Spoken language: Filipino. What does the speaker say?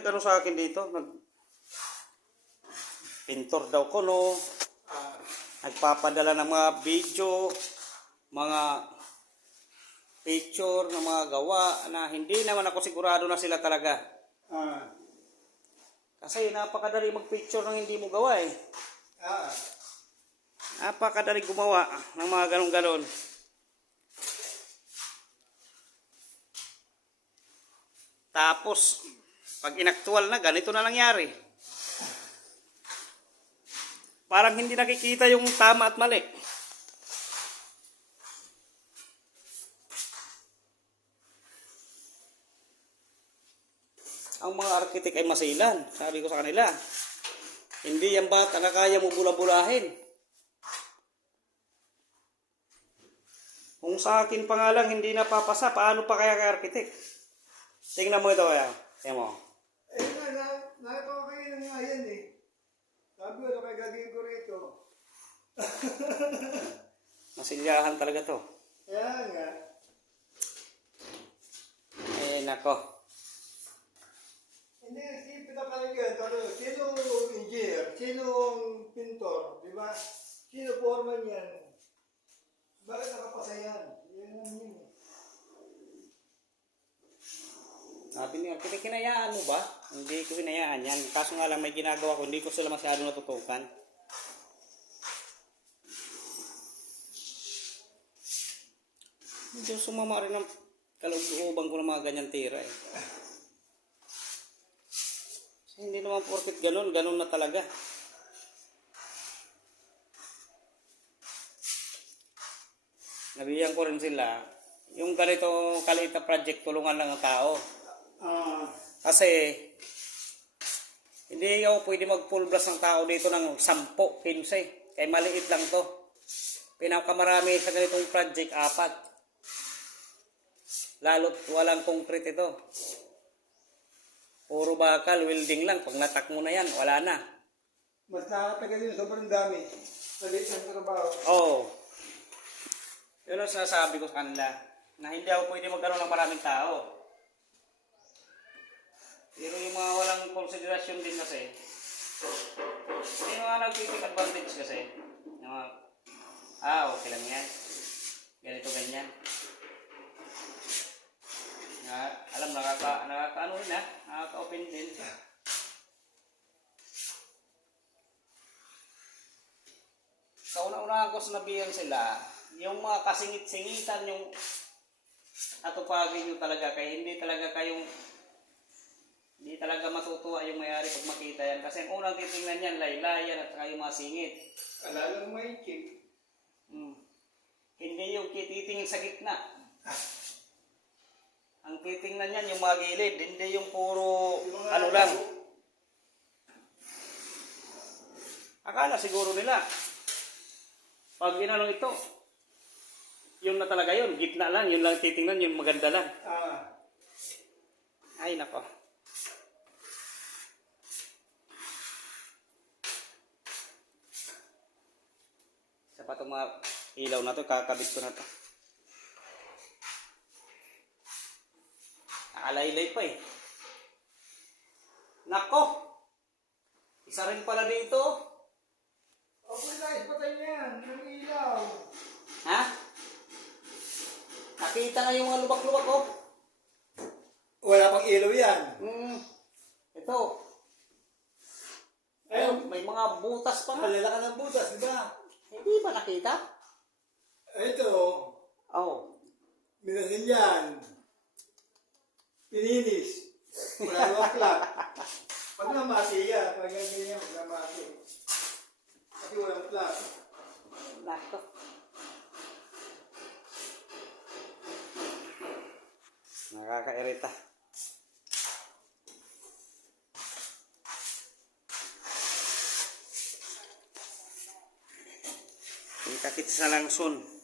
nag-ano sa akin dito, nag pintor daw ko no. Nagpapadala ng mga video, mga picture ng mga gawa na hindi naman ako sigurado na sila talaga. ah, Kasi napakadali mag-picture ng hindi mo gawa eh. ah, Napakadali gumawa ng mga ganun-ganon. Tapos, pag inaktual na, ganito na nangyari. Parang hindi nakikita yung tama at mali. Ang mga arkitek ay masilan. Sabi ko sa kanila, hindi yan ba kaya mo bula-bulahin? Kung sa akin pa nga lang hindi napapasa, paano pa kaya kay arkitek? Tingnan mo ito kaya. Tingnan mo. eh, na, na, nakatawa kayo na nga yan eh. Sabi ko, ano gagawin ko rito? Masilyahan talaga to. Kaya nga, Eh, nako. hindi, isipin na talaga, ano, sino engineer, sino pintor, di ba? Sino foreman yan? Bakit nakapasa yan? Yan ang yun eh. Sabi ni arkitek, hinayaan mo ba? Hindi ko hinayaan yan. Kaso nga lang may ginagawa ko, hindi ko sila masyado natutukan. Medyo sumama rin ang kalooban ko ng mga ganyan tira eh. Kasi hindi naman porket ganun, ganun na talaga. Nabiyan ko rin sila, yung ganito kaliit na project, tulungan lang ang tao. Ah, Kasi, hindi ako pwede mag-full blast ng tao dito ng 10, 15. Kaya maliit lang to. Pinakamarami sa ganitong project, apat. Lalo't walang concrete ito. Puro bakal, welding lang. Pag natak mo na yan, wala na. mas nakatagal yun, sobrang dami. Salit ng trabaho. Oo. Oh. Yun ang sinasabi ko sa kanila. Na hindi ako pwede magkaroon ng maraming tao. Pero yung mga walang konsiderasyon din kasi, yung mga nag-take advantage kasi, yung mga, ah, okay lang yan. Ganito, ganyan. Na, alam, nakaka, nakaka-ano rin ha, nakaka-open din. Kauna-una ko sinabihan sila, yung mga kasingit-singitan yung atupagin nyo talaga kaya hindi talaga kayong hindi talaga matutuwa yung mayari pag makita yan. Kasi ang unang titingnan yan, laylayan at saka yung mga singit. Alala mo may chip. Hmm. Hindi yung titingin sa gitna. Ang titingnan yan yung mga gilid, hindi yung puro Yung ano lang. Akala siguro nila, pag inanong ito, yun na talaga yun, gitna lang, yun lang titingnan, yun maganda lang. Ah, Ay, nako. Isa pa itong mga ilaw na to, kakabit ko na to. Nakalaylay pa eh. Nako! Isa rin pala dito. okay na, ispatay niya yan. Yung ilaw. Ha? Nakita na yung mga lubak-lubak oh. Wala pang ilaw yan. Hmm. Ito. Ayun. Ayun, may mga butas pa nga. Malalaka ng butas, di ba? Hindi ba nakita? Ito, Oh. minasin yan. Pininis. Wala flat. Pag namati yan, pag ganyan yan, namati. Kasi walang flat. Nako. Nakakairita. Kita sa langson.